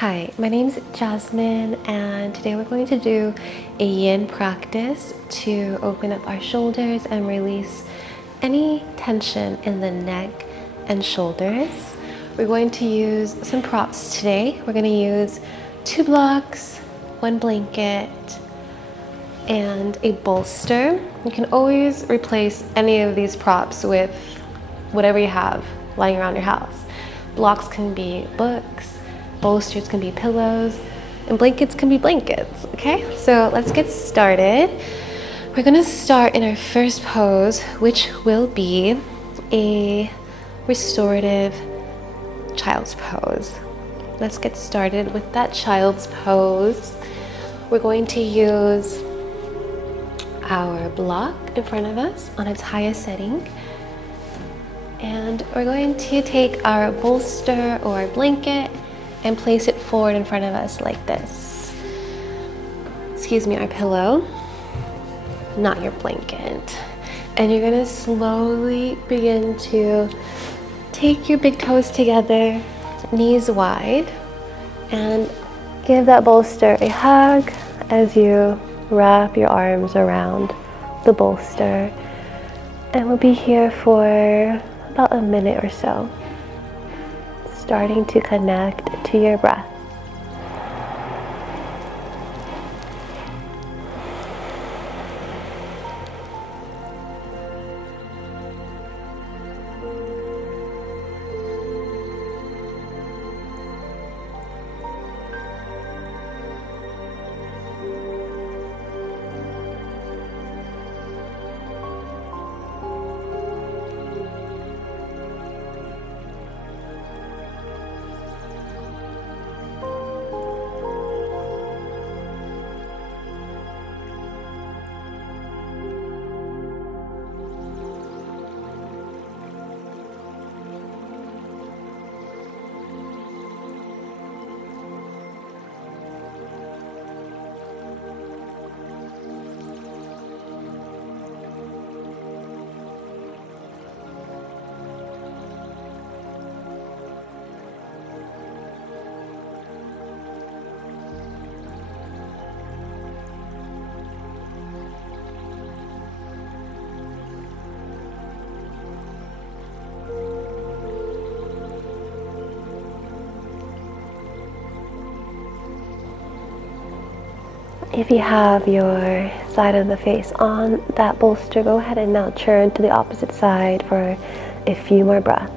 Hi, my name is Jasmine, and today we're going to do a yin practice to open up our shoulders and release any tension in the neck and shoulders. We're going to use some props today. We're going to use 2 blocks, 1 blanket, and a bolster. You can always replace any of these props with whatever you have lying around your house. Blocks can be books, bolsters can be pillows, and blankets can be blankets, okay? So let's get started. We're gonna start in our first pose, which will be a restorative child's pose. Let's get started with that child's pose. We're going to use our block in front of us on its highest setting. And we're going to take our bolster or blanket and place it forward in front of us like this. Excuse me, our pillow, not your blanket. And you're gonna slowly begin to take your big toes together, knees wide, and give that bolster a hug as you wrap your arms around the bolster. And we'll be here for about a minute or so, starting to connect to your breath. If you have your side of the face on that bolster, go ahead and now turn to the opposite side for a few more breaths.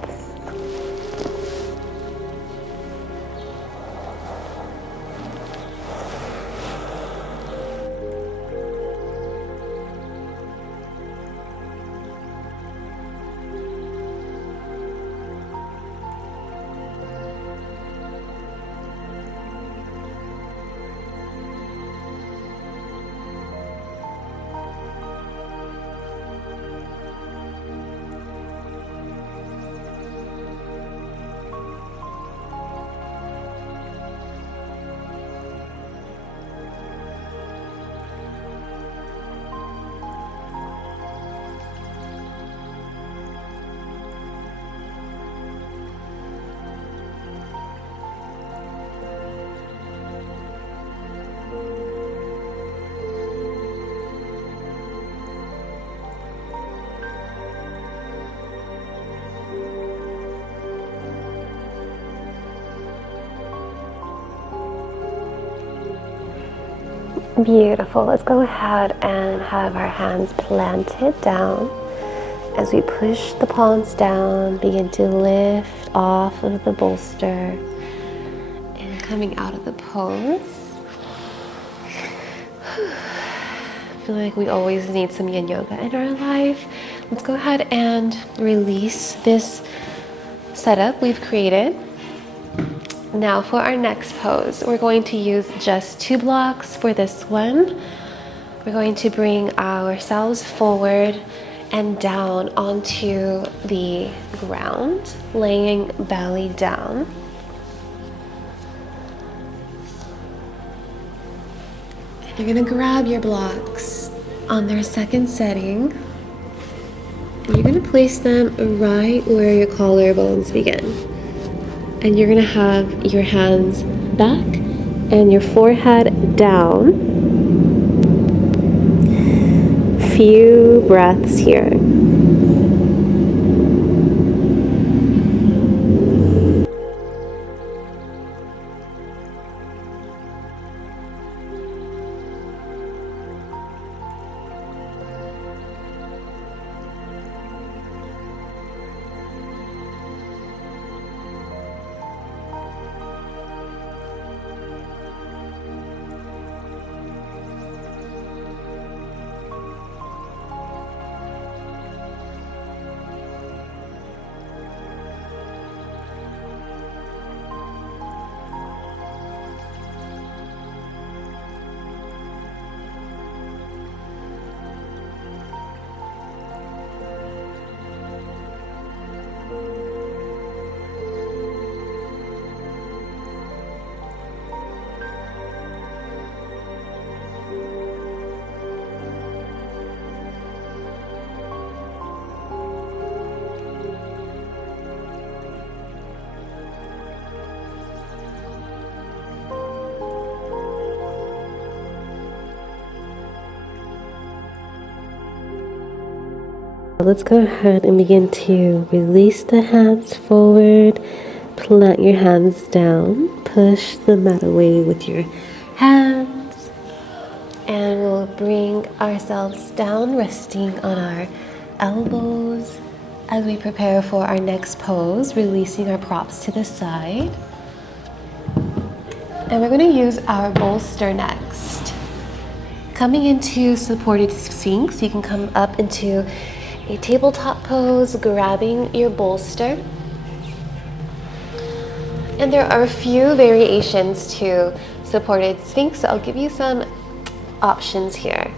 Beautiful. Let's go ahead and have our hands planted down. As we push the palms down, begin to lift off of the bolster and coming out of the pose. I feel like we always need some yin yoga in our life. Let's go ahead and release this setup we've created. Now for our next pose, we're going to use just 2 blocks for this one. We're going to bring ourselves forward and down onto the ground, laying belly down. And you're gonna grab your blocks on their second setting. And you're gonna place them right where your collarbones begin. And you're gonna have your hands back and your forehead down. Few breaths here. Let's go ahead and begin to release the hands forward, plant your hands down, push the mat away with your hands, and we'll bring ourselves down, resting on our elbows as we prepare for our next pose, releasing our props to the side. And we're going to use our bolster next. Coming into supported sphinx, you can come up into a tabletop pose, grabbing your bolster. And there are a few variations to supported sphinx, so I'll give you some options here.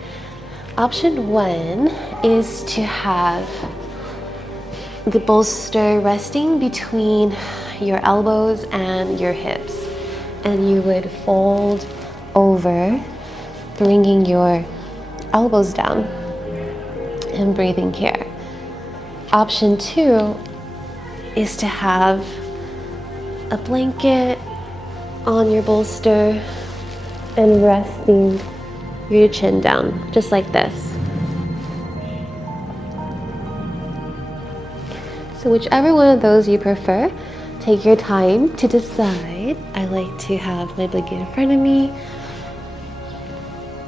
Option 1 is to have the bolster resting between your elbows and your hips, and you would fold over, bringing your elbows down and breathing here. Option 2 is to have a blanket on your bolster and resting your chin down, just like this. So whichever one of those you prefer, take your time to decide. I like to have my blanket in front of me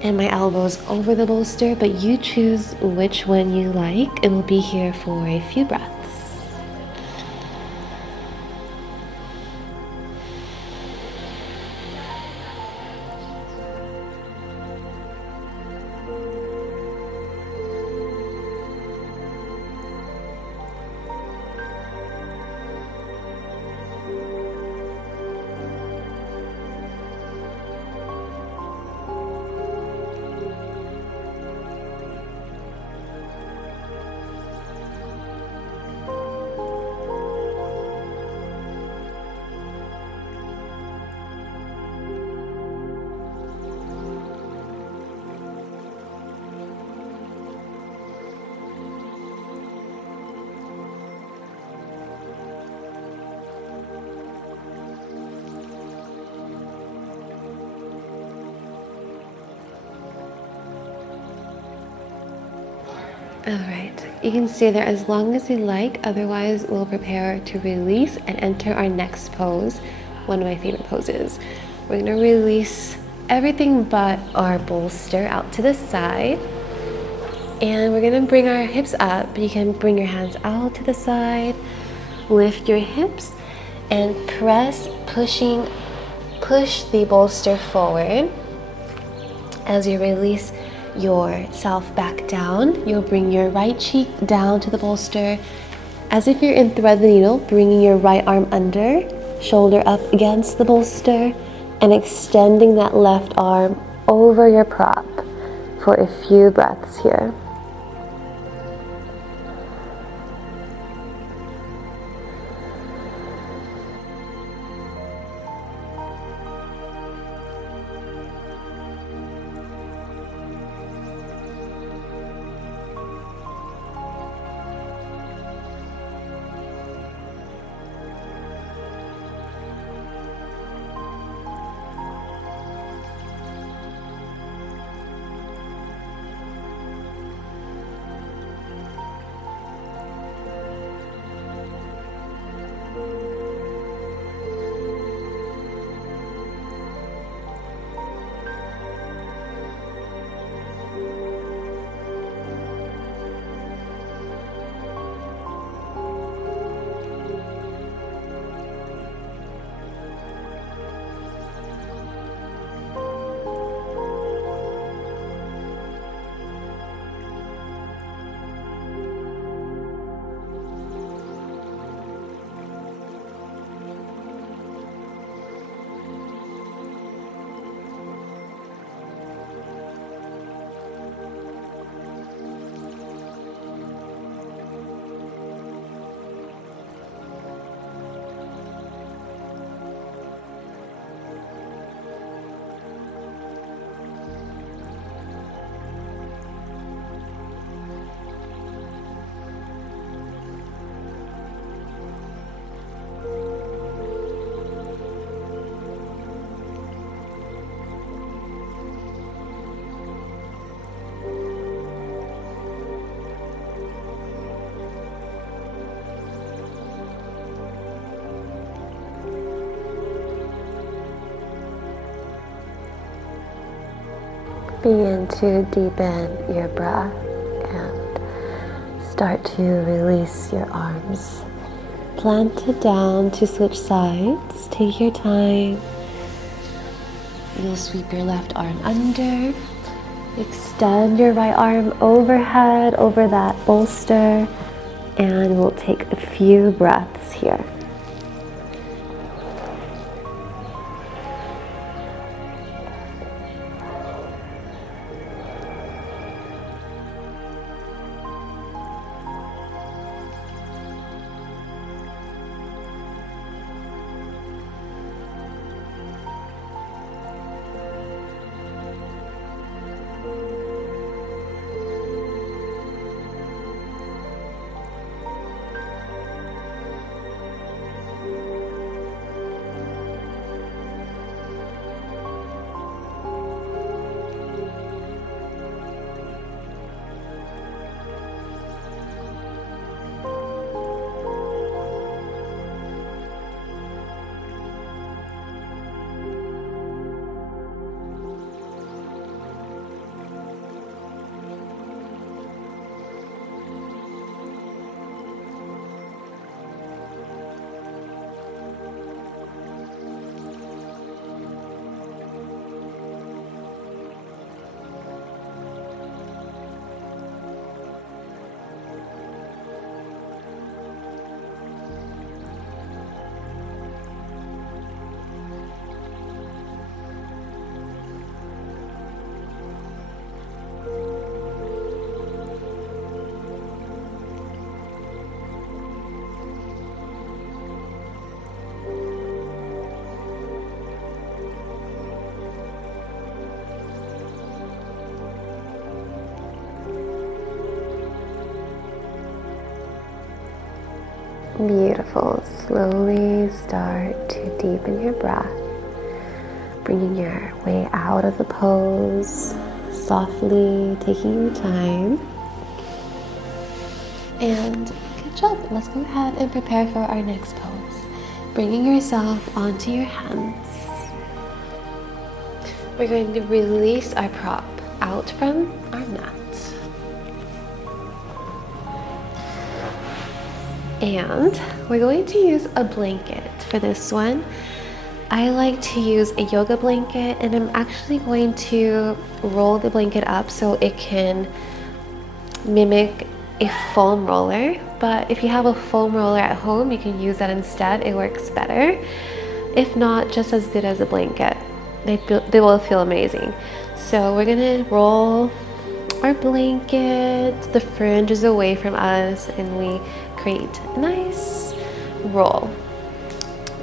and my elbows over the bolster, but you choose which one you like, and we'll be here for a few breaths. All right, you can stay there as long as you like, otherwise we'll prepare to release and enter our next pose, one of my favorite poses. We're gonna release everything but our bolster out to the side, and we're gonna bring our hips up. You can bring your hands out to the side, lift your hips, and push the bolster forward. As you release yourself back down, you'll bring your right cheek down to the bolster as if you're in thread the needle, bringing your right arm under, shoulder up against the bolster, and extending that left arm over your prop for a few breaths here. Begin to deepen your breath and start to release your arms. Plant it down to switch sides. Take your time. You'll sweep your left arm under. Extend your right arm overhead over that bolster, and we'll take a few breaths here. Beautiful. Slowly start to deepen your breath, bringing your way out of the pose, softly taking your time. And good job. Let's go ahead and prepare for our next pose. Bringing yourself onto your hands. We're going to release our prop out from our mat. And we're going to use a blanket for this one. I like to use a yoga blanket, and I'm actually going to roll the blanket up so it can mimic a foam roller. But if you have a foam roller at home, you can use that instead. It works better. If not, just as good as a blanket. They will feel amazing. So we're gonna roll our blanket, the fringe is away from us, and we create a nice roll,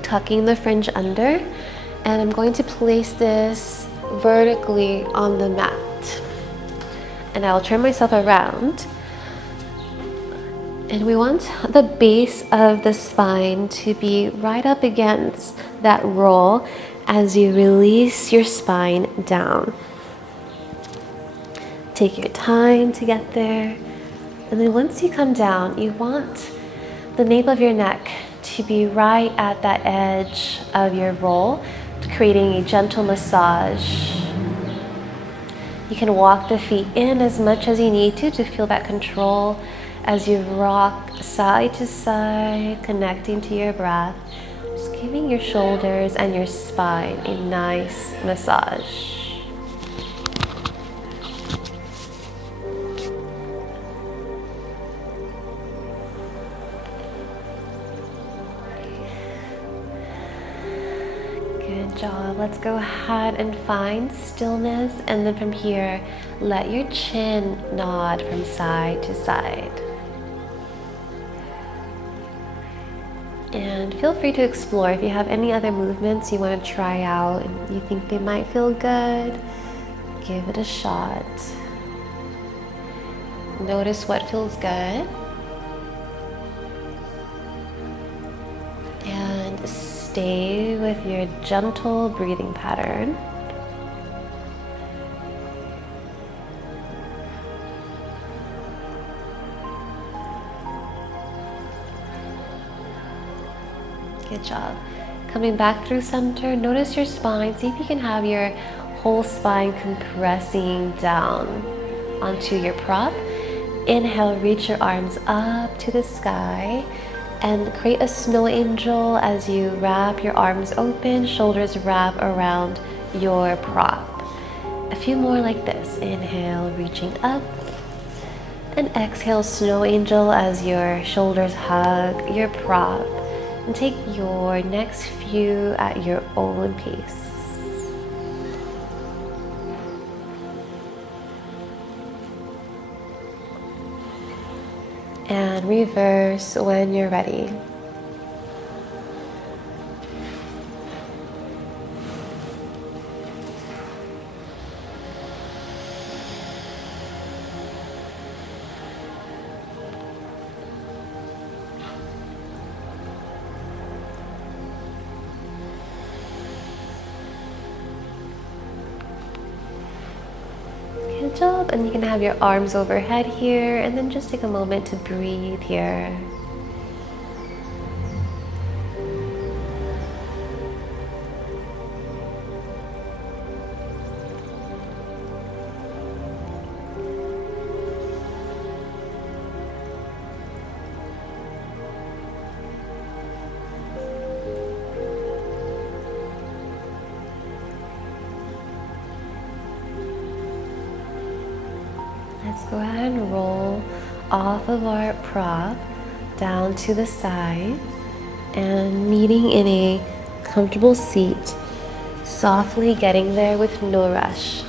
tucking the fringe under. And I'm going to place this vertically on the mat, and I'll turn myself around. And we want the base of the spine to be right up against that roll as you release your spine down. Take your time to get there. And then once you come down, you want the nape of your neck to be right at that edge of your roll, creating a gentle massage. You can walk the feet in as much as you need to feel that control as you rock side to side, connecting to your breath, just giving your shoulders and your spine a nice massage. Good job. Let's go ahead and find stillness, and then from here, let your chin nod from side to side. And feel free to explore if you have any other movements you want to try out and you think they might feel good, give it a shot. Notice what feels good. And stay with your gentle breathing pattern. Good job. Coming back through center, notice your spine. See if you can have your whole spine compressing down onto your prop. Inhale, reach your arms up to the sky and create a snow angel as you wrap your arms open, shoulders wrap around your prop. A few more like this. Inhale, reaching up, and exhale, snow angel as your shoulders hug your prop. And take your next few at your own pace. And reverse when you're ready. Good job, and you can have your arms overhead here, and then just take a moment to breathe here. Let's go ahead and roll off of our prop down to the side and meeting in a comfortable seat, softly getting there with no rush.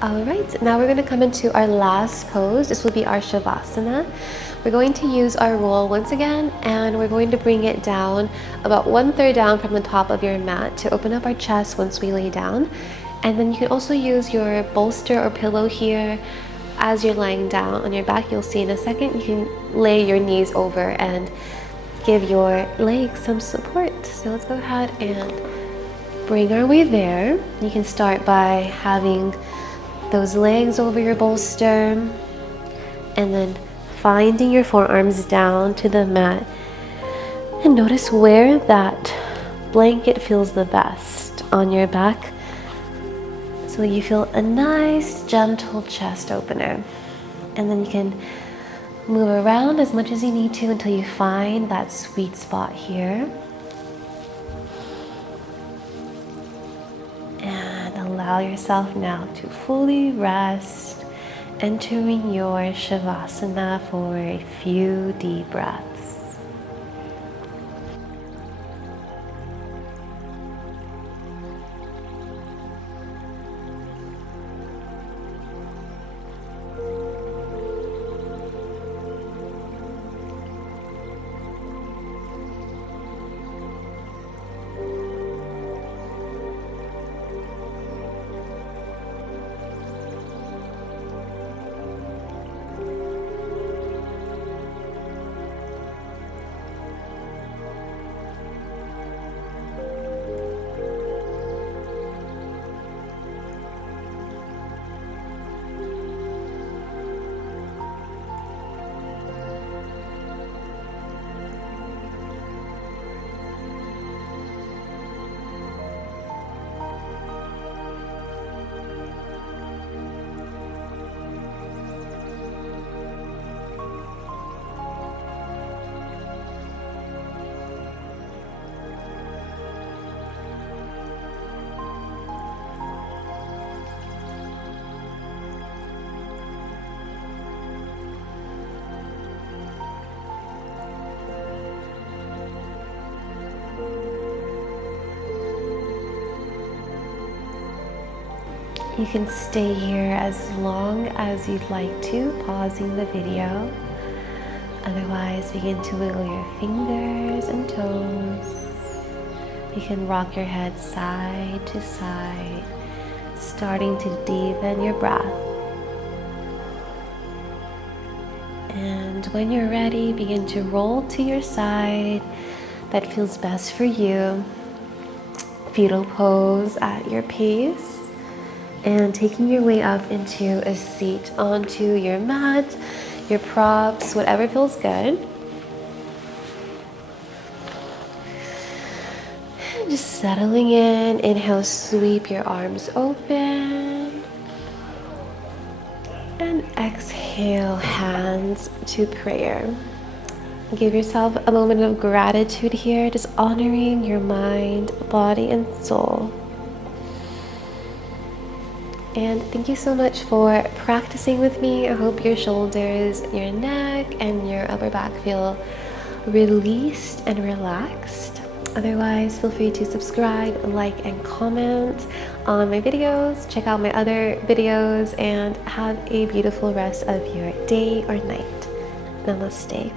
All right, now we're going to come into our last pose. This will be our Savasana. We're going to use our roll once again, and we're going to bring it down about 1/3 down from the top of your mat to open up our chest once we lay down. And then you can also use your bolster or pillow here as you're lying down on your back. You'll see in a second. You can lay your knees over and give your legs some support. So let's go ahead and bring our way there. You can start by having those legs over your bolster, and then finding your forearms down to the mat, and notice where that blanket feels the best on your back, so you feel a nice gentle chest opener. And then you can move around as much as you need to until you find that sweet spot here. Allow yourself now to fully rest, entering your Shavasana for a few deep breaths. You can stay here as long as you'd like to, pausing the video. Otherwise, begin to wiggle your fingers and toes. You can rock your head side to side, starting to deepen your breath. And when you're ready, begin to roll to your side. That feels best for you. Fetal pose at your pace. And taking your way up into a seat onto your mat, your props, whatever feels good. And just settling in. Inhale, sweep your arms open. And exhale, hands to prayer. Give yourself a moment of gratitude here, just honoring your mind, body, and soul. And thank you so much for practicing with me. I hope your shoulders, your neck, and your upper back feel released and relaxed. Otherwise, feel free to subscribe, like, and comment on my videos. Check out my other videos and have a beautiful rest of your day or night. Namaste.